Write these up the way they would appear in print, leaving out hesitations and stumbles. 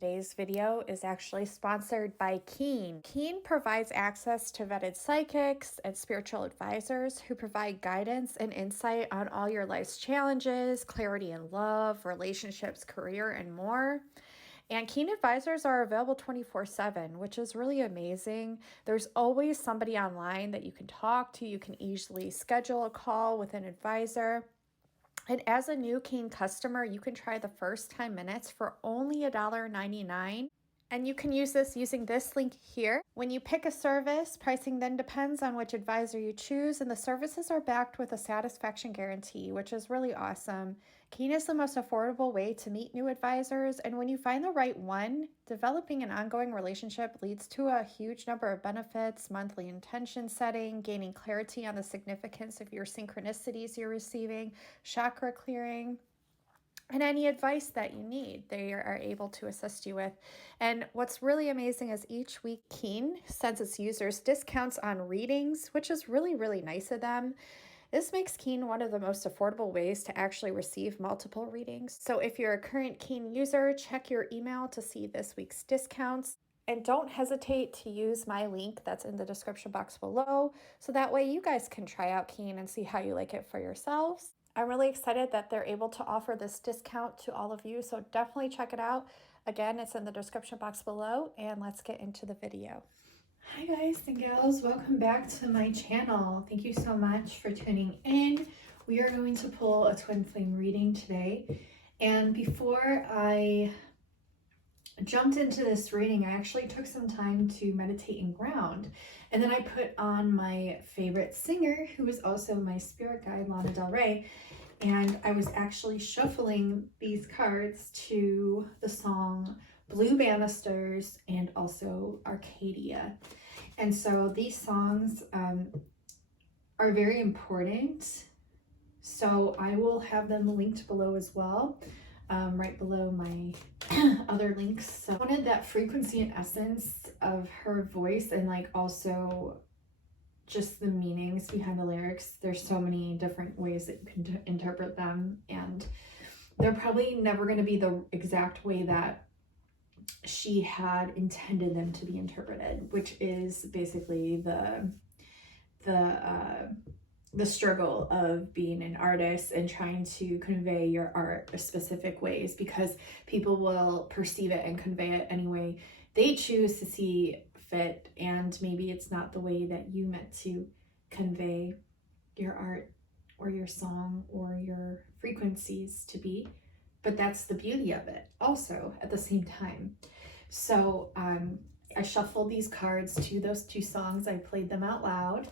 Today's video is actually sponsored by Keen. Keen provides access to vetted psychics and spiritual advisors who provide guidance and insight on all your life's challenges, clarity in love, relationships, career, and more. And Keen advisors are available 24/7, which is really amazing. There's always somebody online that you can talk to. You can easily schedule a call with an advisor. And as a new Keen customer, you can try the first 10 minutes for only $1.99. And you can use this using this link here. When you pick a service, pricing then depends on which advisor you choose, and the services are backed with a satisfaction guarantee, which is really awesome. Keen is the most affordable way to meet new advisors, and when you find the right one, developing an ongoing relationship leads to a huge number of benefits: monthly intention setting, gaining clarity on the significance of your synchronicities you're receiving, chakra clearing, and any advice that you need, they are able to assist you with. And what's really amazing is each week Keen sends its users discounts on readings, which is really, really nice of them. This makes Keen one of the most affordable ways to actually receive multiple readings. So if you're a current Keen user, check your email to see this week's discounts. And don't hesitate to use my link that's in the description box below, so that way you guys can try out Keen and see how you like it for yourselves. I'm really excited that they're able to offer this discount to all of you, so definitely check it out. Again, it's in the description box below, and let's get into the video. Hi guys and gals, welcome back to my channel. Thank you so much for tuning in. We are going to pull a twin flame reading today. And before I jumped into this reading, I actually took some time to meditate and ground. And then I put on my favorite singer, who is also my spirit guide, Lana Del Rey. And I was actually shuffling these cards to the song Blue Banisters and also Arcadia. And so these songs are very important. So I will have them linked below as well, right below my other links. So I wanted that frequency and essence of her voice, and like also just the meanings behind the lyrics. There's so many different ways that you can interpret them, and they're probably never going to be the exact way that she had intended them to be interpreted, which is basically the struggle of being an artist and trying to convey your art specific ways, because people will perceive it and convey it any way they choose to see fit, and maybe it's not the way that you meant to convey your art or your song or your frequencies to be. But that's the beauty of it also at the same time. So I shuffled these cards to those two songs. I played them out loud,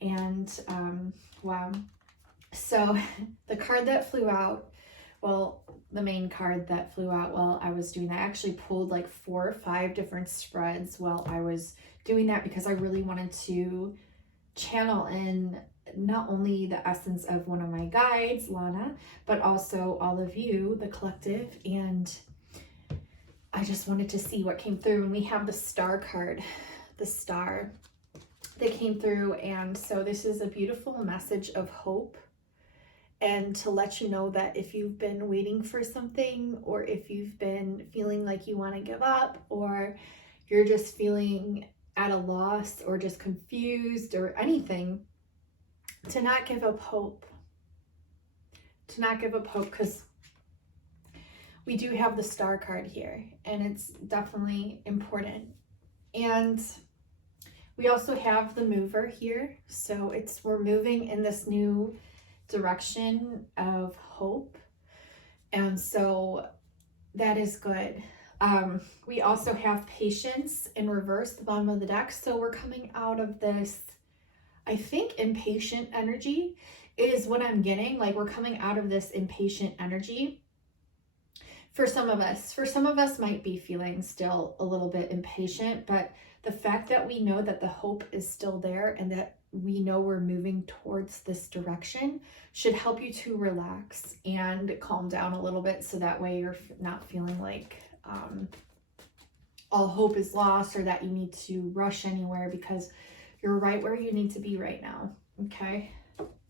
and wow. So the card that flew out, well, the main card that flew out while I was doing that, I actually pulled like 4 or 5 different spreads while I was doing that, because I really wanted to channel in not only the essence of one of my guides, Lana, but also all of you, the collective. And I just wanted to see what came through. And we have the star card, the star that came through. And so this is a beautiful message of hope, and to let you know that if you've been waiting for something, or if you've been feeling like you want to give up, or you're just feeling at a loss or just confused or anything, to not give up hope. To not give up hope, because we do have the star card here, and it's definitely important. And we also have the mover here. So we're moving in this new direction of hope. And so that is good. We also have patience in reverse, the bottom of the deck. So we're coming out of this, I think, impatient energy is what I'm getting. Like, we're coming out of this impatient energy. For some of us might be feeling still a little bit impatient, but the fact that we know that the hope is still there and that we know we're moving towards this direction should help you to relax and calm down a little bit, so that way you're not feeling like all hope is lost, or that you need to rush anywhere, because you're right where you need to be right now. Okay,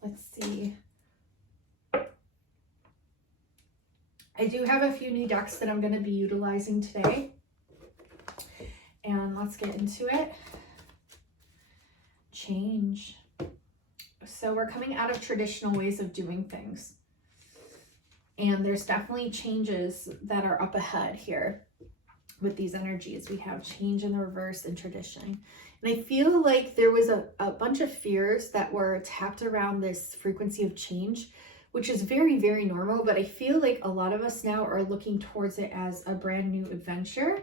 let's see. I do have a few new decks that I'm going to be utilizing today. let's get into it. Change. So we're coming out of traditional ways of doing things. And there's definitely changes that are up ahead here with these energies. We have change in the reverse and tradition. And I feel like there was a bunch of fears that were tapped around this frequency of change, which is very, very normal. But I feel like a lot of us now are looking towards it as a brand new adventure.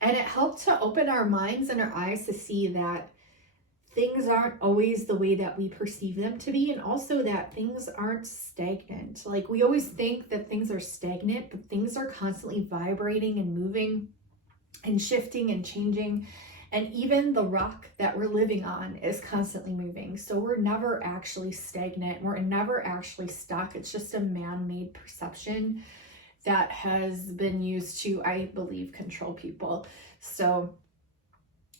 And it helped to open our minds and our eyes to see that things aren't always the way that we perceive them to be, and also that things aren't stagnant. Like, we always think that things are stagnant, but things are constantly vibrating and moving and shifting and changing. And even the rock that we're living on is constantly moving. So we're never actually stagnant. We're never actually stuck. It's just a man-made perception that has been used to, I believe, control people. So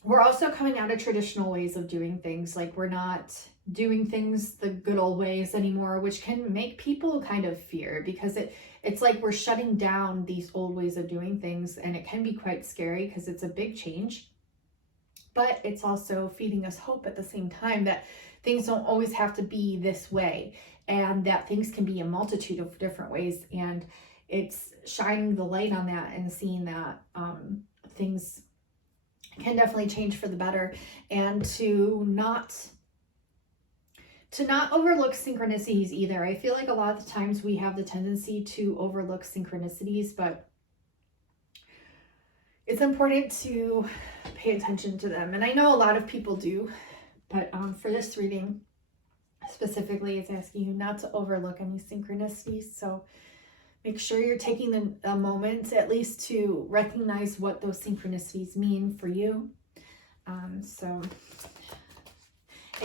we're also coming out of traditional ways of doing things. Like, we're not doing things the good old ways anymore, which can make people kind of fear, because it's like we're shutting down these old ways of doing things, and it can be quite scary because it's a big change. But it's also feeding us hope at the same time that things don't always have to be this way, and that things can be a multitude of different ways. And it's shining the light on that and seeing that things can definitely change for the better, and to not overlook synchronicities either. I feel like a lot of the times we have the tendency to overlook synchronicities, but it's important to pay attention to them. And I know a lot of people do, but for this reading specifically, it's asking you not to overlook any synchronicities. So make sure you're taking a moment at least to recognize what those synchronicities mean for you. And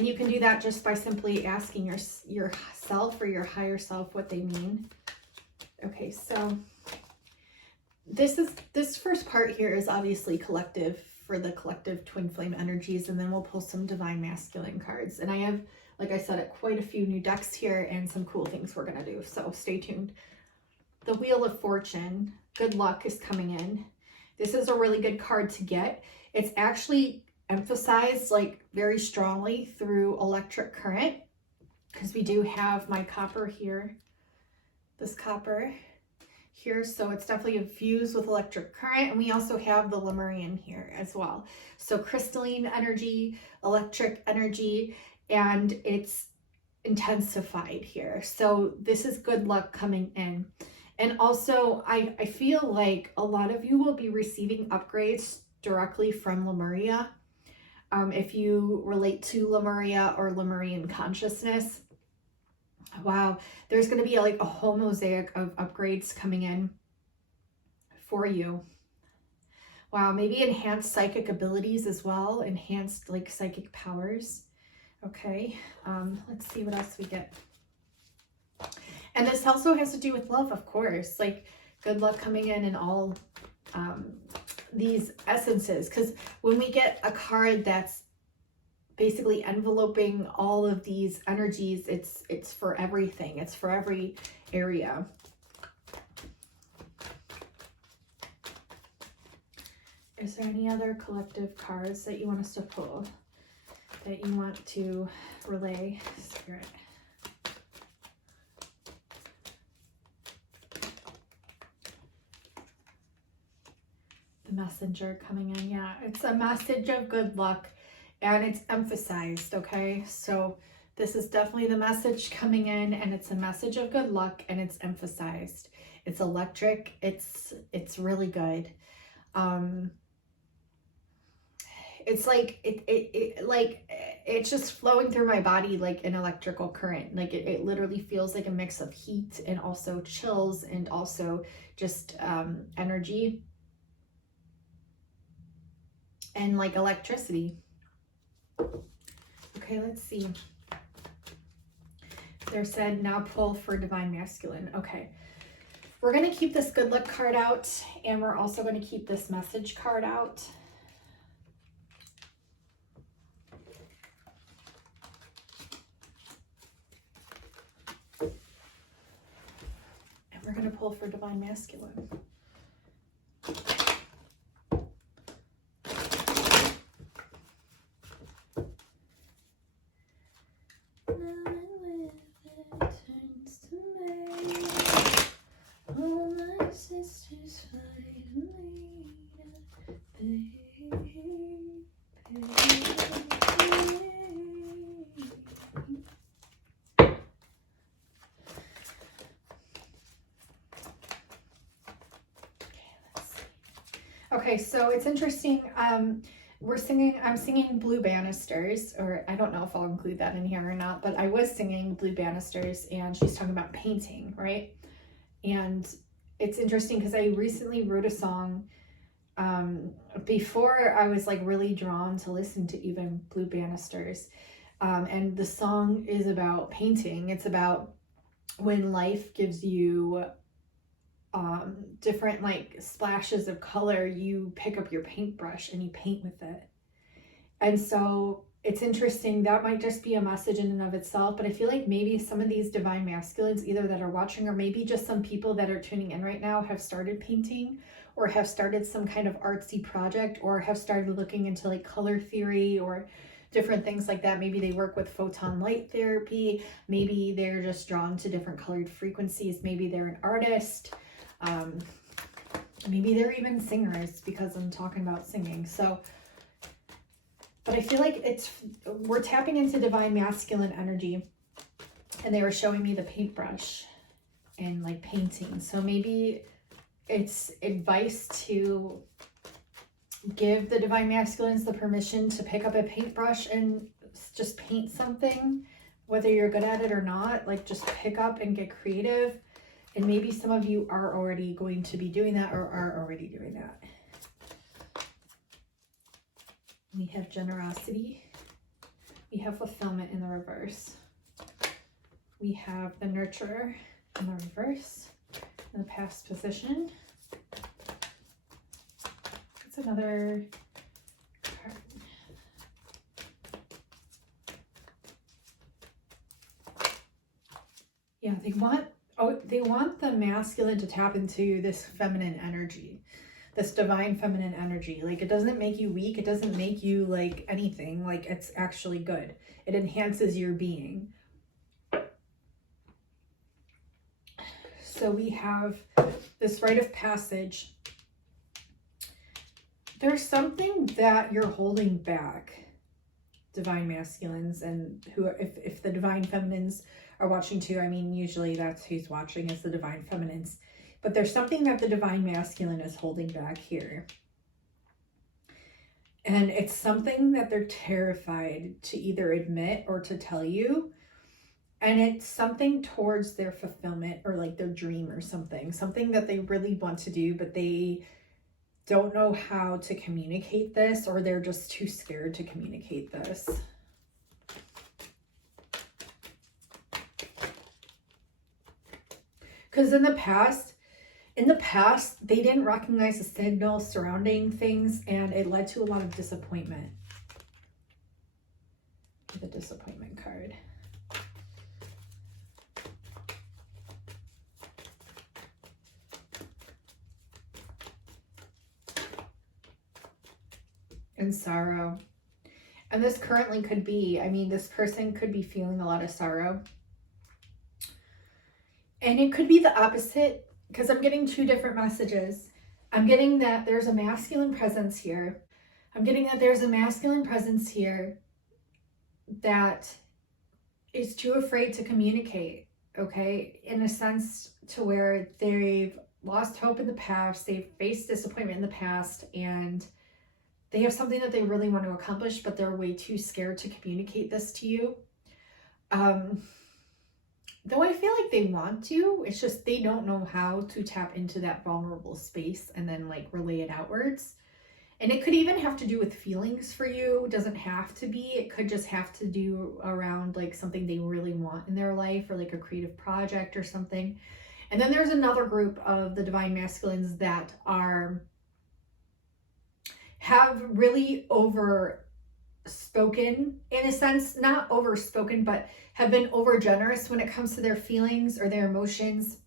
you can do that just by simply asking yourself or your higher self what they mean. Okay, so this first part here is obviously collective, for the collective twin flame energies, and then we'll pull some divine masculine cards. And I have, like I said, quite a few new decks here and some cool things we're gonna do, so stay tuned. The Wheel of Fortune, good luck is coming in. This is a really good card to get. It's actually emphasized like very strongly through electric current, because we do have my copper here, this copper here, so it's definitely infused with electric current. And we also have the Lemurian here as well. So crystalline energy, electric energy, and it's intensified here. So this is good luck coming in. And also, I feel like a lot of you will be receiving upgrades directly from Lemuria. If you relate to Lemuria or Lemurian consciousness, wow, there's going to be like a whole mosaic of upgrades coming in for you. Wow, maybe enhanced psychic abilities as well, enhanced like psychic powers. Okay, let's see what else we get. And this also has to do with love, of course, like good luck coming in and all these essences. Because when we get a card that's basically enveloping all of these energies, it's for everything. It's for every area. Is there any other collective cards that you want us to pull, that you want to relay, Spirit? The Messenger coming in. Yeah, it's a message of good luck, and it's emphasized. Okay, so this is definitely the message coming in, and it's a message of good luck, and it's emphasized. It's electric. It's really good. It's like it's just flowing through my body like an electrical current. Like it literally feels like a mix of heat and also chills and also just energy and like electricity. Okay, let's see. There said now pull for divine masculine. Okay, we're going to keep this good luck card out, and we're also going to keep this message card out. And we're going to pull for divine masculine. Okay, so it's interesting. I'm singing Blue Banisters, or I don't know if I'll include that in here or not, but I was singing Blue Banisters, and she's talking about painting, right? And it's interesting because I recently wrote a song before I was like really drawn to listen to even Blue Banisters. And the song is about painting. It's about when life gives you different like splashes of color, you pick up your paintbrush and you paint with it. And so it's interesting, that might just be a message in and of itself, but I feel like maybe some of these divine masculines, either that are watching or maybe just some people that are tuning in right now, have started painting or have started some kind of artsy project or have started looking into like color theory or different things like that. Maybe they work with photon light therapy. Maybe they're just drawn to different colored frequencies. Maybe they're an artist. Maybe they're even singers, because I'm talking about singing. So, but I feel like we're tapping into divine masculine energy, and they were showing me the paintbrush and like painting. So maybe it's advice to give the divine masculines the permission to pick up a paintbrush and just paint something, whether you're good at it or not. Like, just pick up and get creative. And maybe some of you are already going to be doing that or are already doing that. We have generosity. We have fulfillment in the reverse. We have the nurturer in the reverse, in the past position. It's another card. Yeah, they want the masculine to tap into this feminine energy, this divine feminine energy. Like, it doesn't make you weak. It doesn't make you like anything. Like, it's actually good. It enhances your being. So we have this rite of passage. There's something that you're holding back, divine masculines, and who, if the divine feminines are watching too, I mean, usually that's who's watching, is the divine feminines. But there's something that the divine masculine is holding back here. And it's something that they're terrified to either admit or to tell you. And it's something towards their fulfillment or like their dream or something that they really want to do, but they don't know how to communicate this, or they're just too scared to communicate this. Because in the past, they didn't recognize the signals surrounding things, and it led to a lot of disappointment. The disappointment card. And sorrow. And this currently could be, I mean, this person could be feeling a lot of sorrow. And it could be the opposite, because I'm getting two different messages. I'm getting that there's a masculine presence here. I'm getting that there's a masculine presence here that is too afraid to communicate, okay? In a sense to where they've lost hope in the past, they've faced disappointment in the past, and they have something that they really want to accomplish, but they're way too scared to communicate this to you. Though I feel like they want to, it's just they don't know how to tap into that vulnerable space and then like relay it outwards. And it could even have to do with feelings for you. It doesn't have to be. It could just have to do around like something they really want in their life, or like a creative project or something. And then there's another group of the divine masculines that have really overspoken, in a sense, not overspoken, but have been over generous when it comes to their feelings or their emotions,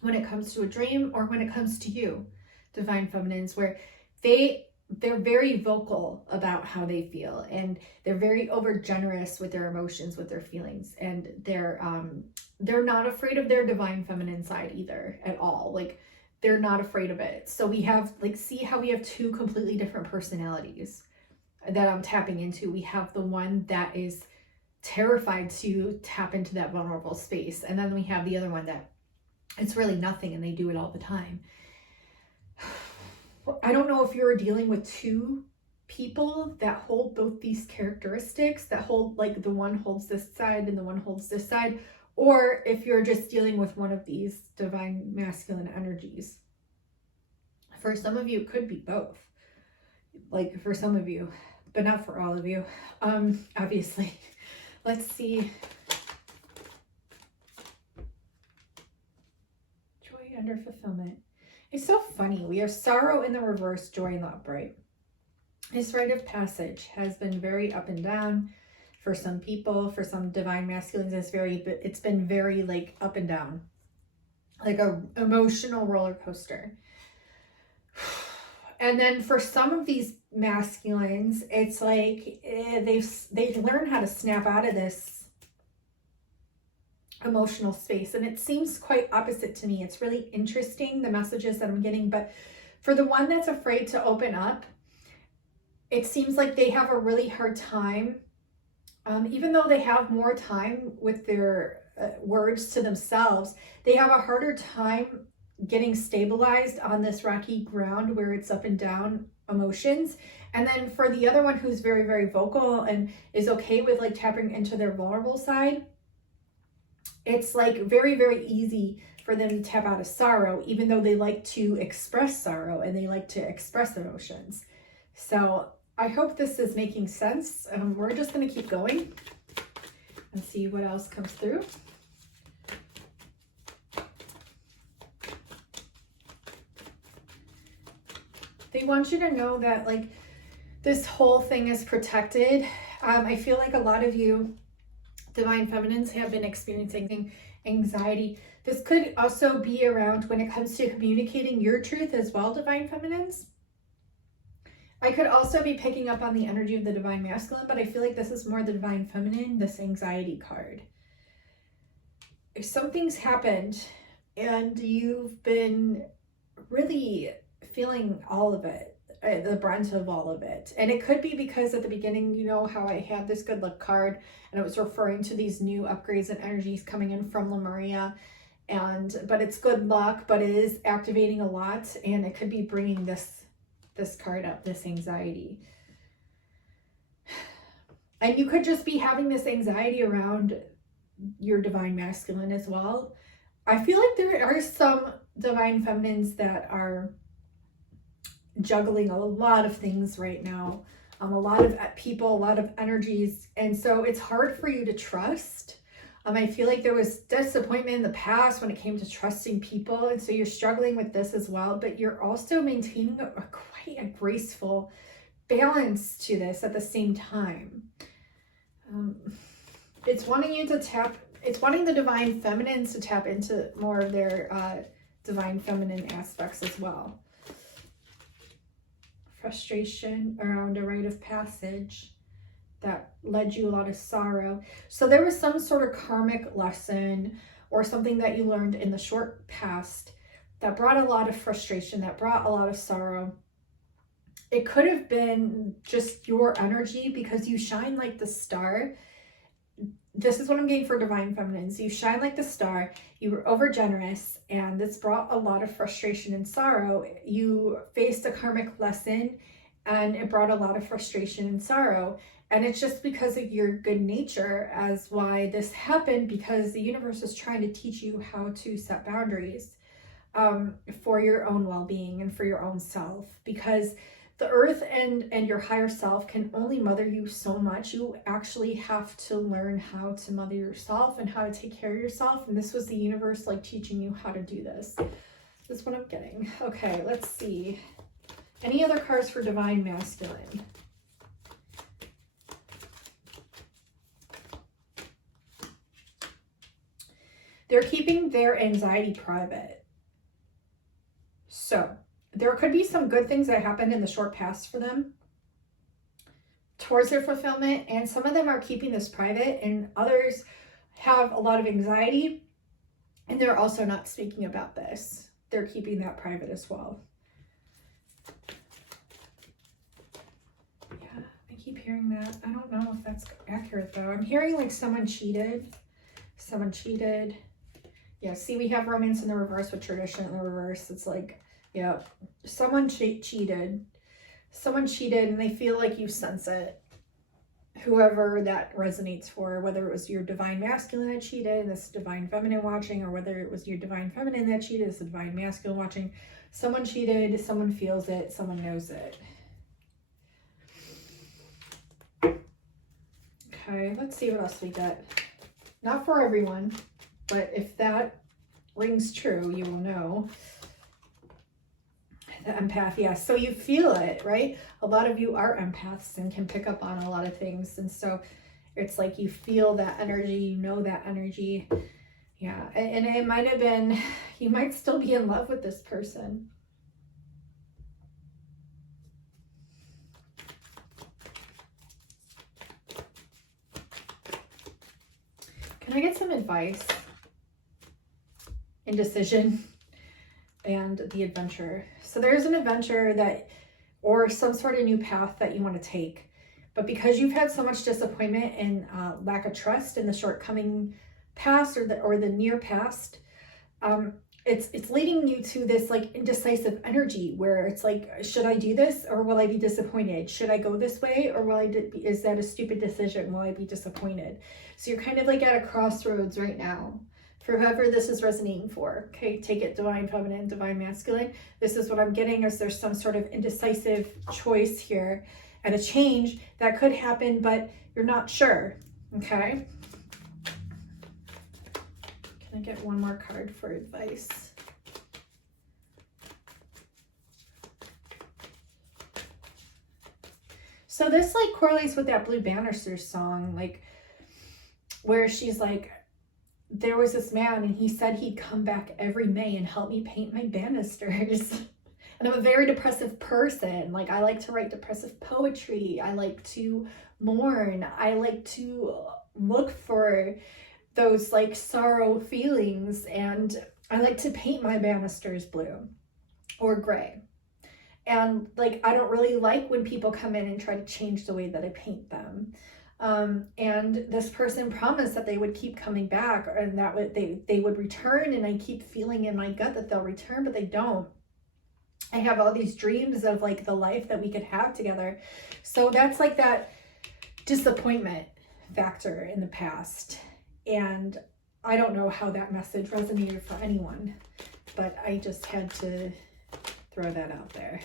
when it comes to a dream or when it comes to you, divine feminines, where they're very vocal about how they feel, and they're very over generous with their emotions, with their feelings, and they're not afraid of their divine feminine side either at all. Like, they're not afraid of it. So we have, like, see how we have two completely different personalities that I'm tapping into. We have the one that is terrified to tap into that vulnerable space. And then we have the other one that it's really nothing and they do it all the time. I don't know if you're dealing with two people that hold both these characteristics, that hold, like, the one holds this side and the one holds this side, or if you're just dealing with one of these divine masculine energies. For some of you, it could be both. Like, for some of you, but not for all of you, obviously. Let's see. Joy under fulfillment. It's so funny. We have sorrow in the reverse, joy in the upright. This rite of passage has been very up and down for some people. For some divine masculines, it's been very, like, up and down, like a emotional roller coaster. And then for some of these masculines, it's like they've learned how to snap out of this emotional space, and it seems quite opposite to me. It's really interesting, the messages that I'm getting, but for the one that's afraid to open up, it seems like they have a really hard time, even though they have more time with their words to themselves, they have a harder time getting stabilized on this rocky ground where it's up and down emotions. And then for the other one who's very, very vocal and is okay with, like, tapping into their vulnerable side, it's like very, very easy for them to tap out of sorrow, even though they like to express sorrow and they like to express emotions. So I hope this is making sense. We're just going to keep going and see what else comes through. They want you to know that, like, this whole thing is protected. I feel like a lot of you divine feminines have been experiencing anxiety. This could also be around when it comes to communicating your truth as well, divine feminines. I could also be picking up on the energy of the divine masculine, but I feel like this is more the divine feminine, this anxiety card. If something's happened and you've been really feeling all of it, the brunt of all of it. And it could be because at the beginning, you know how I had this good luck card and it was referring to these new upgrades and energies coming in from Lemuria. But it's good luck, but it is activating a lot, and it could be bringing this card up, this anxiety. And you could just be having this anxiety around your divine masculine as well. I feel like there are some divine feminines that are juggling a lot of things right now, a lot of people, a lot of energies, and so it's hard for you to trust. I feel like there was disappointment in the past when it came to trusting people, and so you're struggling with this as well, but you're also maintaining quite a graceful balance to this at the same time. It's wanting the divine feminines to tap into more of their divine feminine aspects as well. Frustration around a rite of passage that led you a lot of sorrow. So there was some sort of karmic lesson or something that you learned in the short past that brought a lot of frustration, that brought a lot of sorrow. It could have been just your energy because you shine like the star. This is what I'm getting for divine feminines. You shine like the star. You were over generous, and this brought a lot of frustration and sorrow. You faced a karmic lesson, and it brought a lot of frustration and sorrow. And it's just because of your good nature as why this happened, because the universe is trying to teach you how to set boundaries for your own well-being and for your own self, because the earth and your higher self can only mother you so much. You actually have to learn how to mother yourself and how to take care of yourself. And this was the universe, like, teaching you how to do this. That's what I'm getting. Okay, let's see. Any other cards for divine masculine? They're keeping their anxiety private. So there could be some good things that happened in the short past for them towards their fulfillment, and some of them are keeping this private, and others have a lot of anxiety and they're also not speaking about this. They're keeping that private as well. Yeah, I keep hearing that. I don't know if that's accurate though. I'm hearing like someone cheated. Yeah, see, we have romance in the reverse with tradition in the reverse. It's like Yep. Someone cheated. Someone cheated and they feel like you sense it. Whoever that resonates for, whether it was your divine masculine that cheated and this divine feminine watching, or whether it was your divine feminine that cheated, this divine masculine watching. Someone cheated, someone feels it, someone knows it. Okay, let's see what else we get. Not for everyone, but if that rings true, you will know. The empath, yes. So you feel it, right? A lot of you are empaths and can pick up on a lot of things. And so it's like you feel that energy, you know that energy. Yeah, and it might have been, you might still be in love with this person. Can I get some advice? Indecision and the adventure. So there's an adventure that, or some sort of new path that you want to take. But because you've had so much disappointment and lack of trust in the shortcoming past or the near past, it's leading you to this like indecisive energy where it's like, should I do this or will I be disappointed? Should I go this way or will is that a stupid decision? Will I be disappointed? So you're kind of like at a crossroads right now. For whoever this is resonating for, okay, take it divine feminine, divine masculine. This is what I'm getting, is there's some sort of indecisive choice here and a change that could happen, but you're not sure, okay? Can I get one more card for advice? So this like correlates with that Blue Banisters song, like where she's like, there was this man and he said he'd come back every May and help me paint my banisters. And I'm a very depressive person. Like I like to write depressive poetry. I like to mourn. I like to look for those like sorrow feelings. And I like to paint my banisters blue or gray. And like, I don't really like when people come in and try to change the way that I paint them. And this person promised that they would keep coming back and that they would return. And I keep feeling in my gut that they'll return, but they don't. I have all these dreams of like the life that we could have together. So that's like that disappointment factor in the past. And I don't know how that message resonated for anyone, but I just had to throw that out there.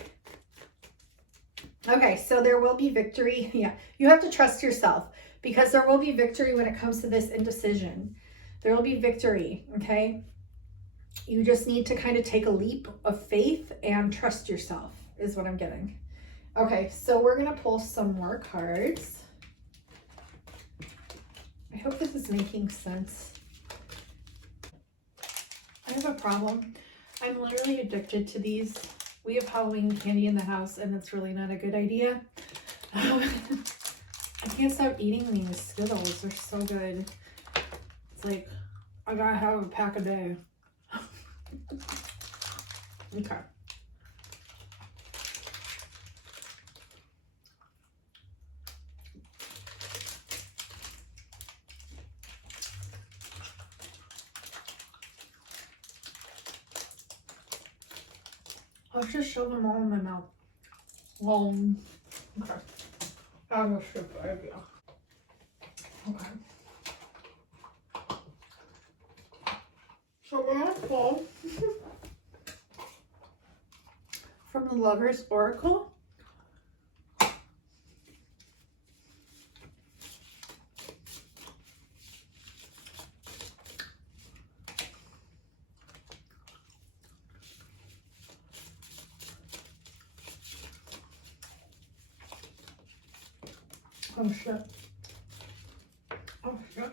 Okay, so there will be victory. Yeah, you have to trust yourself because there will be victory when it comes to this indecision. There will be victory, okay? You just need to kind of take a leap of faith and trust yourself is what I'm getting. Okay, so we're going to pull some more cards. I hope this is making sense. I have a problem. I'm literally addicted to these. We have Halloween candy in the house, and it's really not a good idea. I can't stop eating these Skittles. They're so good. It's like, I gotta have a pack a day. Okay. Let's just shove them all in my mouth. Well, okay. I have a stupid idea. Okay. So we're gonna pull from the Lover's Oracle. Oh shit. Oh shit.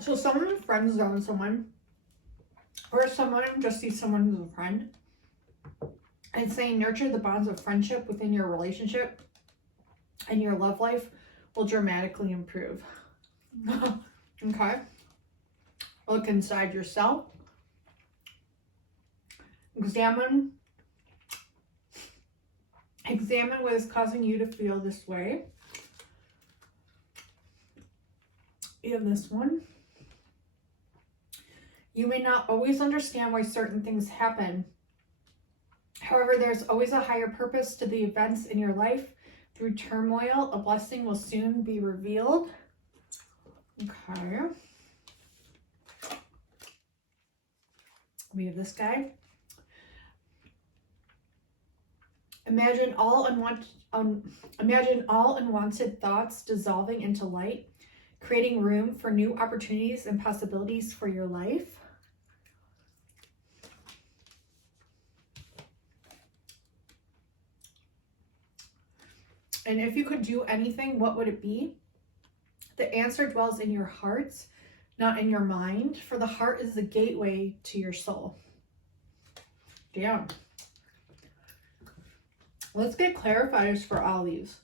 So someone friend zone someone, or someone just sees someone who's a friend and saying nurture the bonds of friendship within your relationship and your love life will dramatically improve. Okay. Look inside yourself. Examine what is causing you to feel this way. You have this one. You may not always understand why certain things happen, However, there's always a higher purpose to the events in your life. Through turmoil, a blessing will soon be revealed. Okay. We have this guy. Imagine all unwanted thoughts dissolving into light, creating room for new opportunities and possibilities for your life. And if you could do anything, what would it be? The answer dwells in your heart, not in your mind, for the heart is the gateway to your soul. Damn. Let's get clarifiers for all these.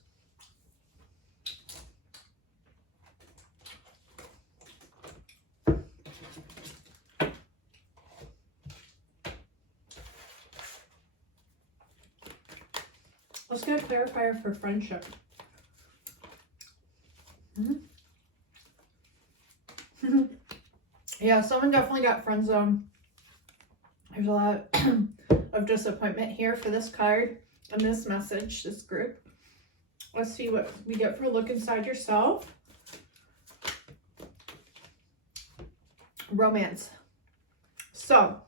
Let's get a clarifier for friendship. Yeah, someone definitely got friend zone. There's a lot of disappointment here for this card and this message, this group. Let's see what we get for a look inside yourself. Romance. So,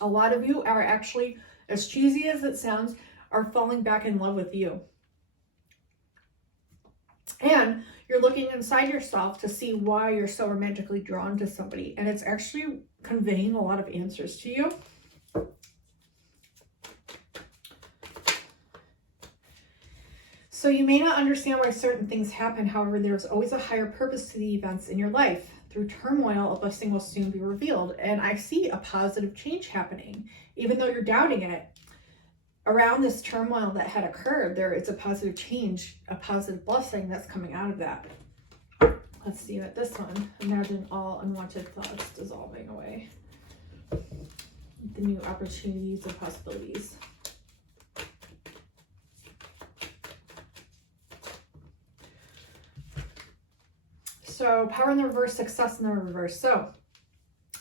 a lot of you are actually, as cheesy as it sounds, are falling back in love with you. And you're looking inside yourself to see why you're so romantically drawn to somebody. And it's actually conveying a lot of answers to you. So you may not understand why certain things happen. However, there's always a higher purpose to the events in your life. Through turmoil, a blessing will soon be revealed. And I see a positive change happening, even though you're doubting it. Around this turmoil that had occurred, there is a positive change, a positive blessing that's coming out of that. Let's see what this one. Imagine all unwanted thoughts dissolving away. The new opportunities and possibilities. So power in the reverse, success in the reverse. So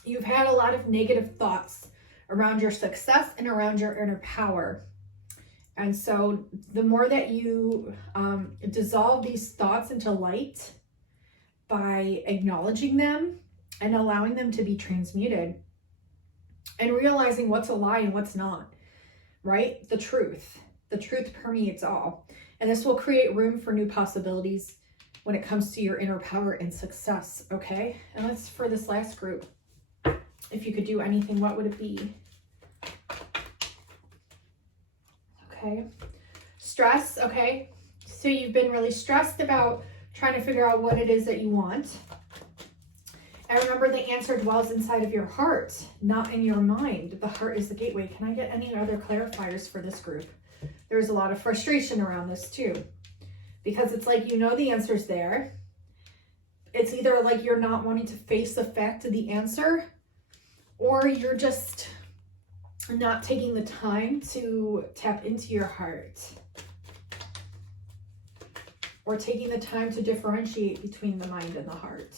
you've had a lot of negative thoughts around your success and around your inner power. And so the more that you dissolve these thoughts into light by acknowledging them and allowing them to be transmuted and realizing what's a lie and what's not, right? The truth permeates all. And this will create room for new possibilities when it comes to your inner power and success, okay? And let's, for this last group, if you could do anything, what would it be? Okay. Stress, okay. So you've been really stressed about trying to figure out what it is that you want. And remember, the answer dwells inside of your heart, not in your mind. The heart is the gateway. Can I get any other clarifiers for this group? There's a lot of frustration around this too, because it's like, you know, the answer's there. It's either like you're not wanting to face the fact of the answer, or you're just not taking the time to tap into your heart, or taking the time to differentiate between the mind and the heart.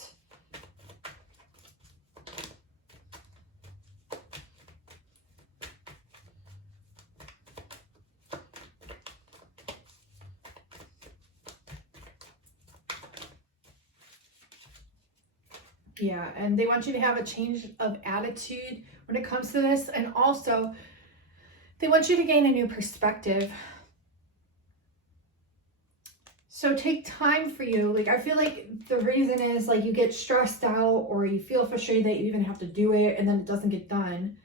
Yeah, and they want you to have a change of attitude when it comes to this. And also, they want you to gain a new perspective. So take time for you. Like, I feel like the reason is like you get stressed out or you feel frustrated that you even have to do it and then it doesn't get done.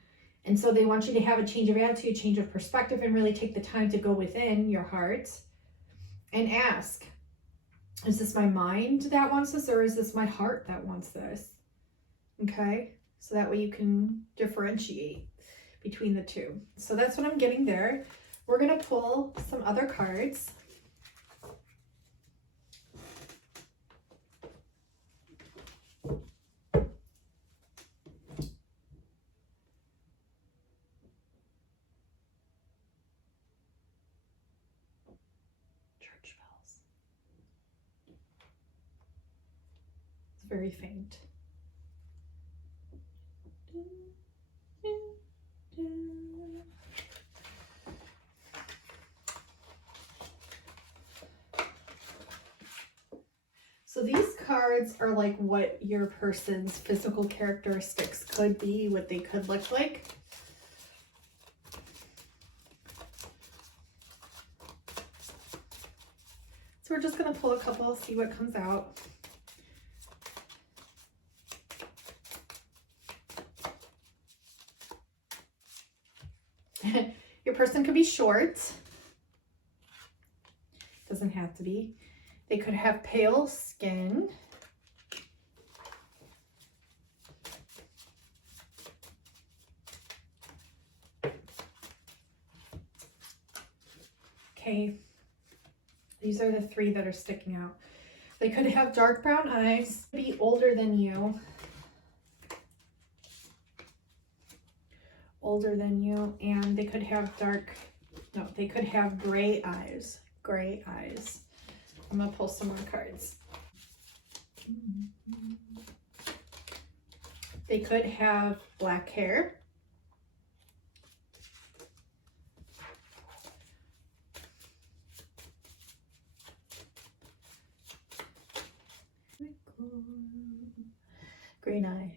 And so they want you to have a change of attitude, change of perspective, and really take the time to go within your heart and ask, is this my mind that wants this, or is this my heart that wants this? Okay, so that way you can differentiate between the two. So that's what I'm getting there. We're going to pull some other cards. Church bells. It's very faint. So these cards are like what your person's physical characteristics could be, what they could look like. So we're just going to pull a couple, see what comes out. Your person could be short. Doesn't have to be. They could have pale skin. Okay. These are the three that are sticking out. They could have dark brown eyes, be older than you. And they could have they could have gray eyes. Gray eyes. I'm gonna pull some more cards. They could have black hair. Green eyes.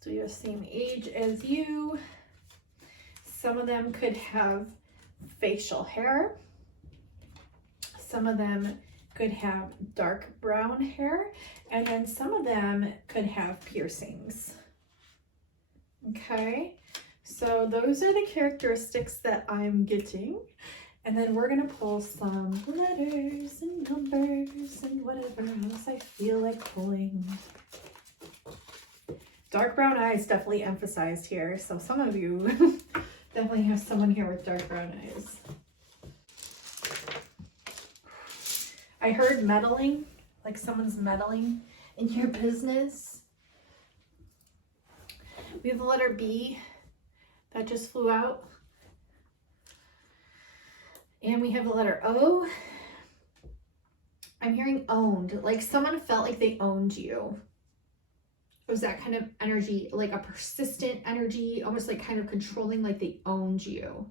So you're the same age as you. Some of them could have facial hair. Some of them could have dark brown hair, and then some of them could have piercings. Okay, so those are the characteristics that I'm getting. And then we're gonna pull some letters and numbers and whatever else I feel like pulling. Dark brown eyes definitely emphasized here. So some of you definitely have someone here with dark brown eyes. I heard meddling, like someone's meddling in your business. We have the letter B that just flew out. And we have the letter O. I'm hearing owned, like someone felt like they owned you. It was that kind of energy, like a persistent energy, almost like kind of controlling, like they owned you.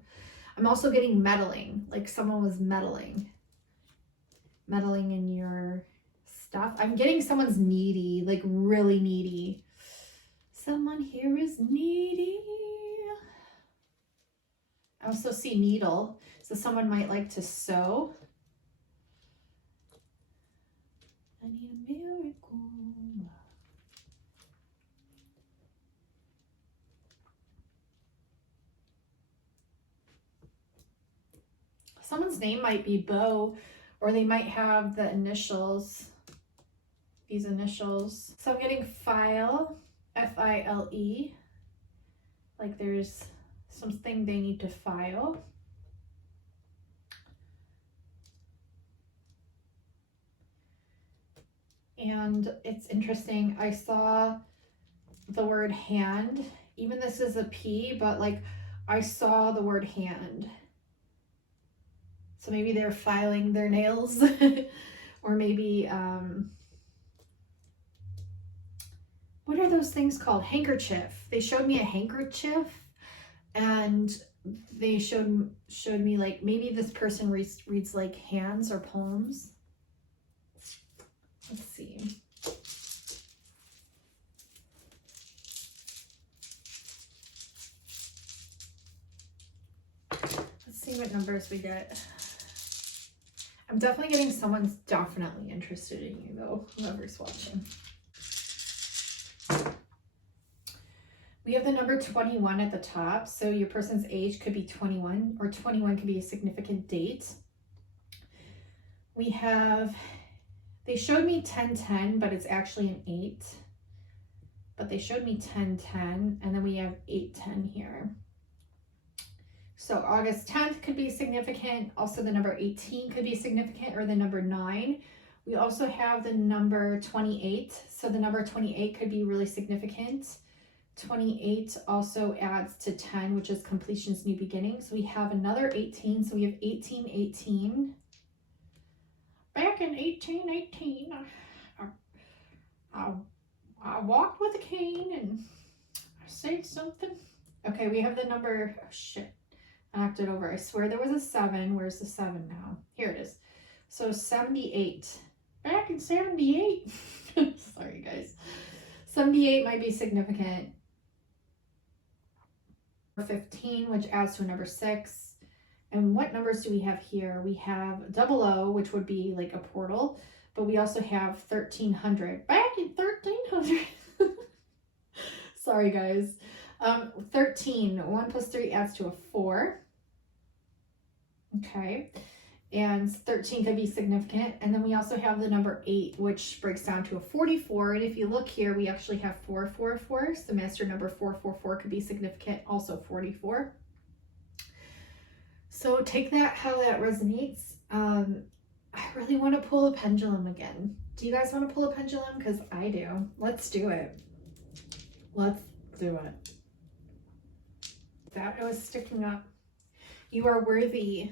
I'm also getting meddling, like someone was meddling in your stuff. I'm getting someone's needy, like really needy. Someone here is needy. I also see needle, so someone might like to sew. I need a miracle. Someone's name might be Bo, or they might have the initials, these initials. So I'm getting file, F-I-L-E, like there's something they need to file. And it's interesting, I saw the word hand, even this is a P, but like I saw the word hand. So maybe they're filing their nails or maybe, what are those things called? Handkerchief. They showed me a handkerchief and they showed me like, maybe this person reads like hands or poems. Let's see. Let's see what numbers we get. I'm definitely getting someone's definitely interested in you though, whoever's watching. We have the number 21 at the top. So your person's age could be 21 or 21 could be a significant date. We have, they showed me 1010, but it's actually an 8. But they showed me 1010 and then we have 810 here. So August 10th could be significant. Also the number 18 could be significant, or the number 9. We also have the number 28. So the number 28 could be really significant. 28 also adds to 10, which is completion's new beginning. So we have another 18. So we have 1818. Back in 1818, I walked with a cane and I said something. Okay, we have the number. Oh, shit. I knocked it over. I swear there was a 7. Where's the 7 now? Here it is. So 78. Back in 78. Sorry, guys. 78 might be significant. 15, which adds to a number 6. And what numbers do we have here? We have 00, which would be like a portal, but we also have 1300. Back in 1300. Sorry, guys. 13. 1 plus 3 adds to a 4. Okay. And 13 could be significant. And then we also have the number 8, which breaks down to a 44. And if you look here, we actually have 444. So master number 444 could be significant, also 44. So take that how that resonates. I really want to pull a pendulum again. Do you guys want to pull a pendulum? Because I do. Let's do it. Let's do it. That was sticking up. You are worthy.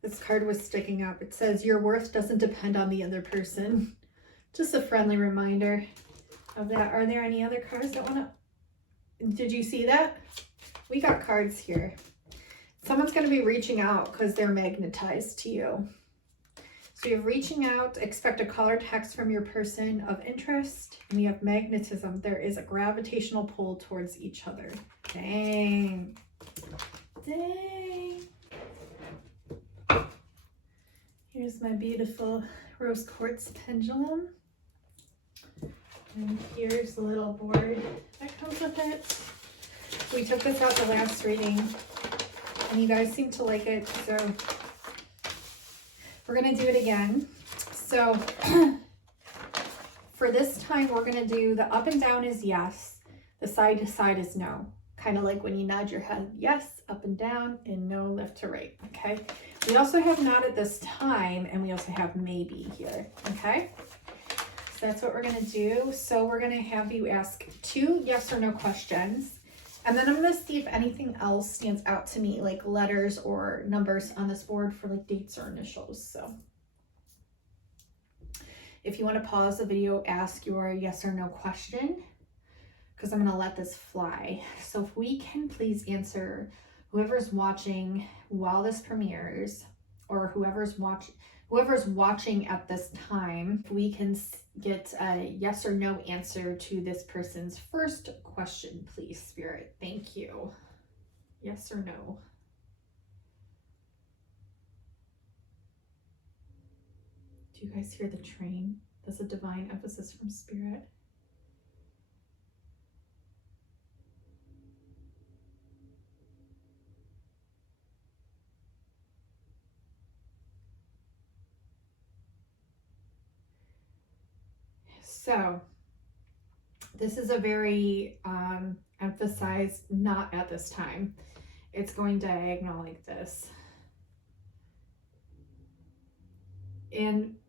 This card was sticking up. It says your worth doesn't depend on the other person. Just a friendly reminder of that. Are there any other cards that want to... Did you see that? We got cards here. Someone's going to be reaching out because they're magnetized to you. So you're reaching out, expect a call or text from your person of interest. And we have magnetism. There is a gravitational pull towards each other. Dang. Dang. Here's my beautiful rose quartz pendulum. And here's the little board that comes with it. We took this out the last reading, and you guys seem to like it, so we're going to do it again. So for this time, we're going to do the up and down is yes, the side to side is no. Kind of like when you nod your head, yes, up and down, and no, left to right, okay? We also have not at this time, and we also have maybe here, okay? So that's what we're going to do. So we're going to have you ask 2 yes or no questions, and then I'm going to see if anything else stands out to me, like letters or numbers on this board for like dates or initials. So if you want to pause the video, ask your yes or no question, because I'm going to let this fly. So if we can please answer, whoever's watching while this premieres, or whoever's watching at this time, if we can get a yes or no answer to this person's first question, please, Spirit. Thank you. Yes or no? Do you guys hear the train? That's a divine emphasis from Spirit. So this is a very emphasized not at this time. It's going diagonal like this.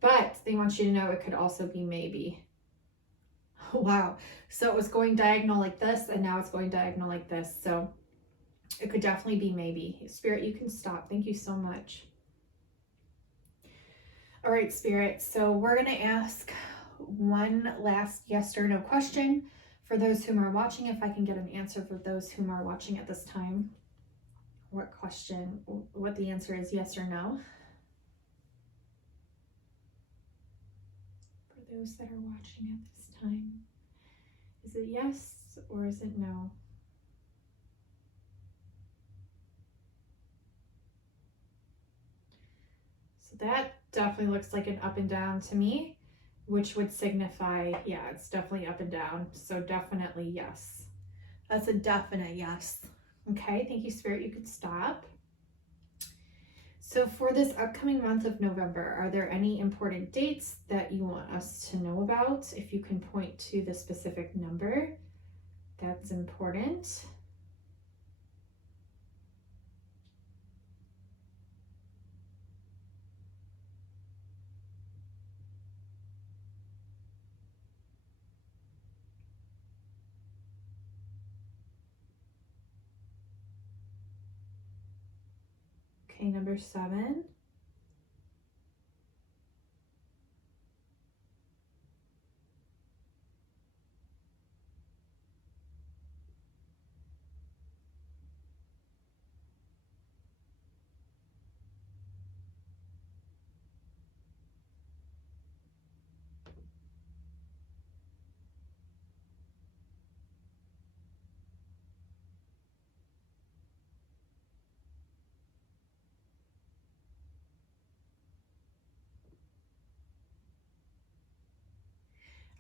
But they want you to know it could also be maybe. Wow. So it was going diagonal like this, and now it's going diagonal like this. So it could definitely be maybe. Spirit, you can stop. Thank you so much. All right, Spirit. So we're going to ask one last yes or no question for those whom are watching. If I can get an answer for those whom are watching at this time. What the answer is, yes or no. For those that are watching at this time, is it yes or is it no? So that definitely looks like an up and down to me, which would signify, yeah, it's definitely up and down. So definitely yes. That's a definite yes. Okay, thank you, Spirit. You could stop. So for this upcoming month of November, are there any important dates that you want us to know about? If you can point to the specific number, that's important. Okay, number 7.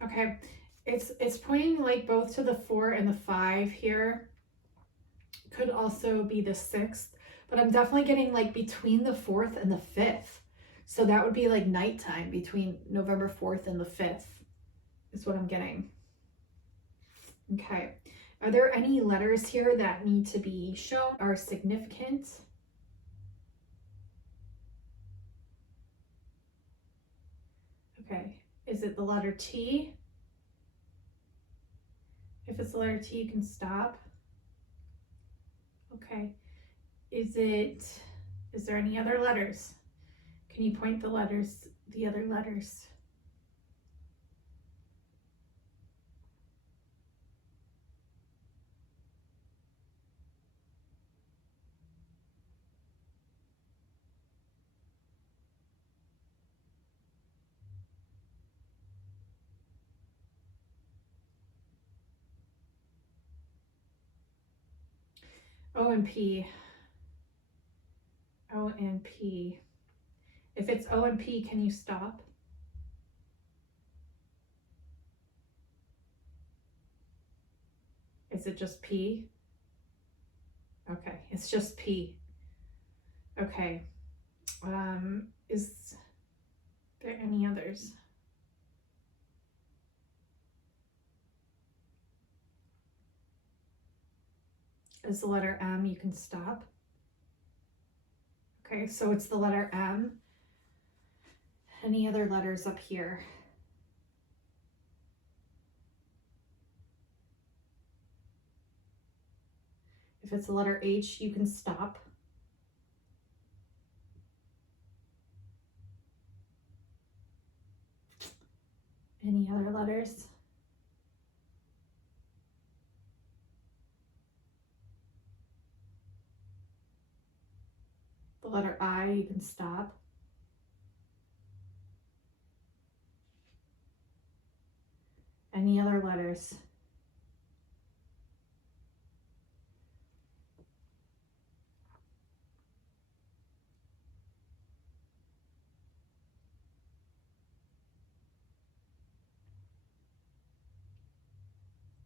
Okay, it's pointing like both to the 4 and the 5 here. Could also be the 6th, but I'm definitely getting like between the 4th and the 5th. So that would be like nighttime between November 4th and the 5th is what I'm getting. Okay, are there any letters here that need to be shown, are significant? Okay, is it the letter T? If it's the letter T, you can stop. Okay, is there any other letters? Can you point the other letters? O and P. O and P. If it's O and P, can you stop? Is it just P? Okay, it's just P. Okay. Is there any others? Is the letter M, you can stop. Okay, so it's the letter M. Any other letters up here? If it's the letter H, you can stop. Any other letters? The letter I, you can stop. Any other letters?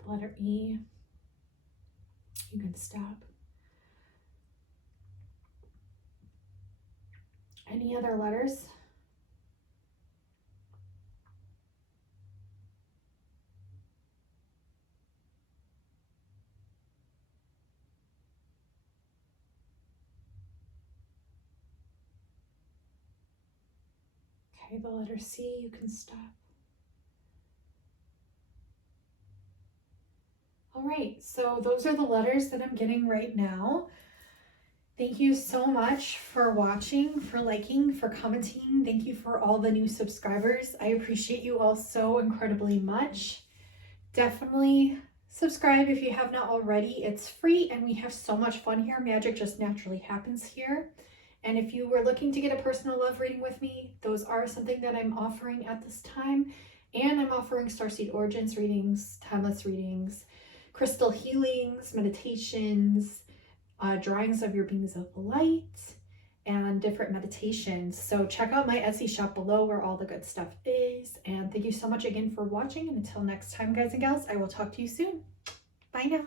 The letter E, you can stop. Any other letters? Okay, the letter C, you can stop. All right, so those are the letters that I'm getting right now. Thank you so much for watching, for liking, for commenting. Thank you for all the new subscribers. I appreciate you all so incredibly much. Definitely subscribe if you have not already. It's free and we have so much fun here. Magic just naturally happens here. And if you were looking to get a personal love reading with me, those are something that I'm offering at this time. And I'm offering Starseed Origins readings, timeless readings, crystal healings, meditations, drawings of your beings of light, and different meditations. So check out my Etsy shop below where all the good stuff is. And thank you so much again for watching. And until next time, guys and gals, I will talk to you soon. Bye now.